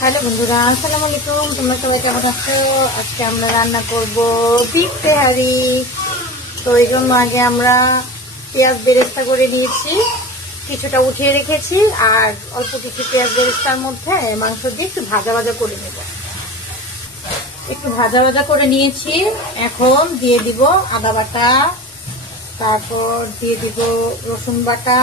Hello বন্ধুরা, আসসালামু আলাইকুম। তোমরা সবাই কেমন আছো? আজকে আমরা রান্না করব বিফ তেহারি। তো এই জন্য আগে আমরা পেঁয়াজ বেরেস্তা করে নিয়েছি, কিছুটা উঠিয়ে রেখেছি, আর অল্প কিছু পেঁয়াজ বেরেস্তার মধ্যে মাংস দিয়ে একটু ভাজা ভাজা করে নেব। একটু ভাজা ভাজা করে নিয়েছি। এখন দিয়ে দিব আদা বাটা, তারপর দিয়ে দিব রসুন বাটা।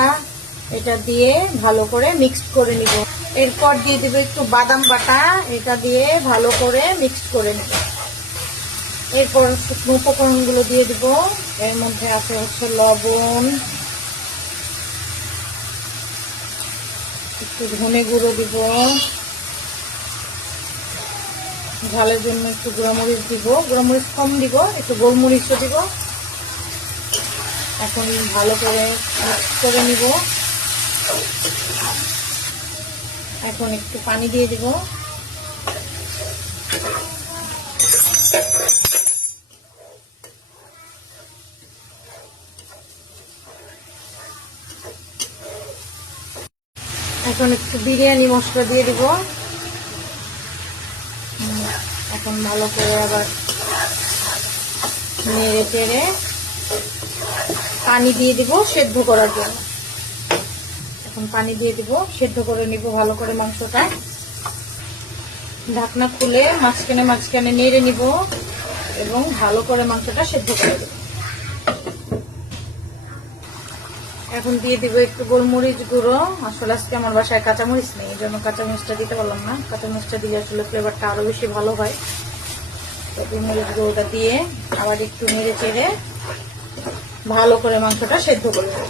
এটা দিয়ে ভালো করে মিক্সড করে নিব। এরপর দিয়ে দেবো একটু বাদাম বাটা, এটা দিয়ে ভালো করে মিক্সড করে নেব। এরপর শুকনো উপকরণগুলো দিয়ে দিব। এর মধ্যে আছে হচ্ছে লবণ, একটু ধনে গুঁড়ো দিব, ঝালের জন্য একটু গুঁড়ামরিচ দিব, গুঁড়ামরিচ কম দিব, একটু গোলমরিচও দিব। এখন ভালো করে মিক্স করে নিব। এখন একটু পানি দিয়ে দিব। এখন একটু বিরিয়ানি মশলা দিয়ে দিব। এখন ভালো করে আবার নেড়ে চেড়ে পানি দিয়ে দিব সেদ্ধ করার জন্য। এখন পানি দিয়ে দিব, সেদ্ধ করে নিব ভালো করে মাংসটা। ঢাকনা খুলে মাঝখানে মাঝখানে নেড়ে নিব এবং ভালো করে মাংসটা সেদ্ধ করে দেব। এখন দিয়ে দিব একটু গোলমরিচ গুঁড়ো। আসলে আজকে আমার বাসায় কাঁচামরিচ নেই, এই জন্য কাঁচামরিচটা দিতে পারলাম না। কাঁচামরিচটা দিলে আসলে ফ্লেভারটা আরো বেশি ভালো হয়। তো গোলমরিচ গুঁড়োটা দিয়ে আবার একটু নেড়ে চেড়ে ভালো করে মাংসটা সেদ্ধ করে দেব।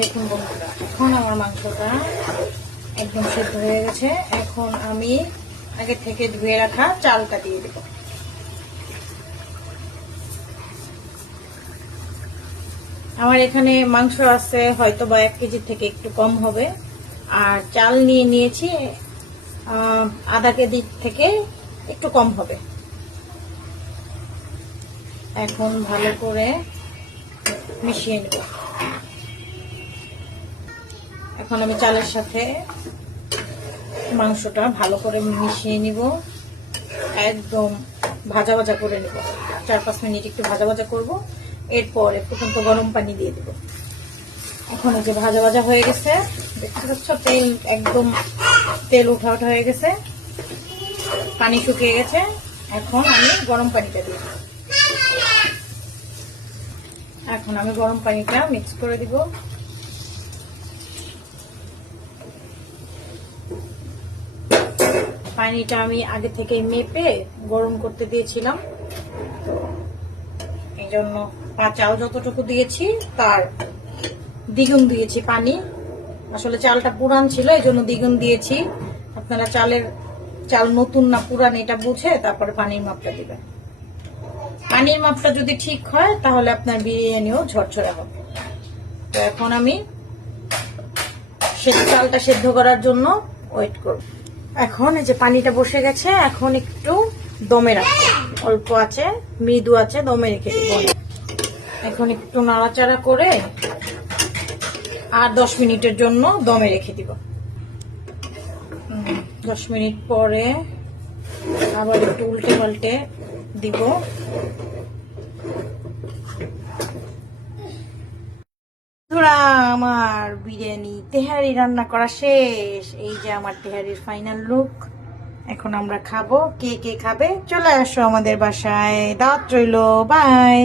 দেখুন বন্ধুরা, এখন আমার মাংসটা একদম সেদ্ধ হয়ে গেছে। এখন আমি আগে থেকে ধুয়ে রাখা চালটা দিয়ে দেব। আমার এখানে মাংস আছে হয়তো বা 1 কেজি থেকে একটু কম হবে, আর চাল নিয়ে নিয়েছি আধা কেজি থেকে একটু কম হবে। এখন ভালো করে মিশিয়ে নেব। এখন আমি চালের সাথে মাংসটা ভালো করে মিশিয়ে নিব, একদম ভাজা ভাজা করে নেব। 4-5 মিনিট একটু ভাজা ভাজা করব। এরপরে ফুটন্ত গরম পানি দিয়ে দেব। এখন এই যে ভাজা ভাজা হয়ে গেছে, দেখতে পাচ্ছ তেল একদম তেল উঠা উঠা হয়ে গেছে, পানি শুকিয়ে গেছে। এখন আমি গরম পানিটা দিব। এখন আমি গরম পানিটা মিক্স করে দিব। পানিটা আমি আগে থেকে মেপে গরম করতে দিয়েছিলাম, তো এই জন্য চাল যতটুকু দিয়েছি তার দ্বিগুণ দিয়েছি পানি। আসলে চালটা পুরান ছিল, এই জন্য দ্বিগুণ দিয়েছি। আপনারা চাল নতুন না পুরান এটা বুঝে তারপরে পানির মাপটা দিবেন। পানির মাপটা যদি ঠিক হয় তাহলে আপনার বিরিয়ানিও ঝরঝরে হবে। তো এখন আমি চালটা সেদ্ধ করার জন্য ওয়েট করব। এখন এই যে পানিটা বসে গেছে, এখন একটু দমে রাখবো, অল্প আছে মৃদু আছে দমে রেখে দিব। এখন একটু নাড়াচাড়া করে আর 10 মিনিটের জন্য দমে রেখে দিব। 10 মিনিট পরে আবার একটু উল্টে পাল্টে দিব। আমার বিরিয়ানি তেহারি রান্না করা শেষ। এই যে আমার তেহারির ফাইনাল লুক। এখন আমরা খাবো। কে কে খাবে চলে আসো আমাদের বাসায়, দাওয়াত রইলো। বাই।